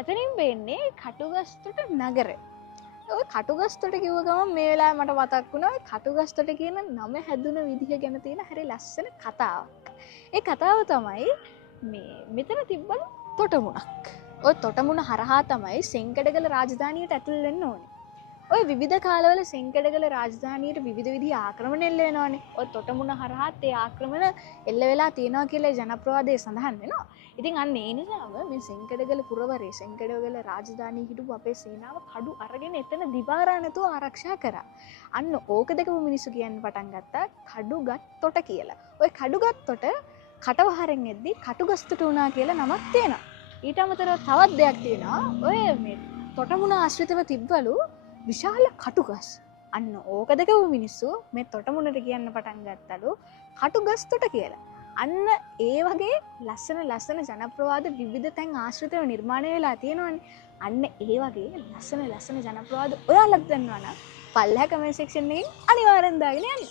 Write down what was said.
අතනින් වෙන්නේ කටුගස්තොට නගරය. ඔය කටුගස්තොට කිව්ව ගමන් මේ වෙලාවේ මට මතක් වුණා ඔය කටුගස්තොට කියන නම හැදුන විදිහ ගැන තියෙන හරි ලස්සන කතාවක්. ඒ කතාව තමයි මේ මෙතන තිබ්බලු තොටමුණක්. ඔය තොටමුණ හරහා තමයි සෙන්කඩගල රාජධානියට ඇතුල් වෙන්න ඕනේ. ඔය විවිධ කාලවල සෙන්කඩගල රාජධානියට විවිධ විදිහ ආක්‍රමණ එල්ල වෙනවානේ. ඔය තොටමුණ හරහාත් ඒ ආක්‍රමණ එල්ල වෙලා තියෙනවා කියලා ජනප්‍රවාදයේ සඳහන් වෙනවා. ඉතින් අන්න ඒ නිසාම මේ සෙන්කඩගල පුරවරේ සෙන්කඩගල රාජධානිය හිටපු අපේ සේනාව කඩු අරගෙන එතන දිවාරා නැතුව ආරක්ෂා කරා. අන්න ඕක දෙකම මිනිස්සු කියන්න පටන් ගත්තා කඩුගත් තොට කියලා. ඔය කඩුගත් තොට කටවහරෙන් එද්දි කටුගස්තොට වුණා කියලා නමක් තියෙනවා. ඊට අමතරව තවත් දෙයක් තියෙනවා. ඔය මේ තොටමුණ ආශ්‍රිතව තිබ්බලු විශාල කටුගස්. අන්න ඕක දෙකම මිනිස්සු මේ තොටමුණට කියන්න පටන් ගත්තලු කටුගස්තොට කියලා. අන්න ඒ වගේ ලස්සන ජනප්‍රවාද විවිධ තැන් ආශ්‍රිතව නිර්මාණය වෙලා තියෙනවානේ. අන්න ඒ වගේ ලස්සන ජනප්‍රවාද ඔයාලත් දන්නවනම් පල්ලෙහා කමෙන්ට් සෙක්ෂන් එකෙන් අනිවාර්යෙන් දාගෙන යන්න.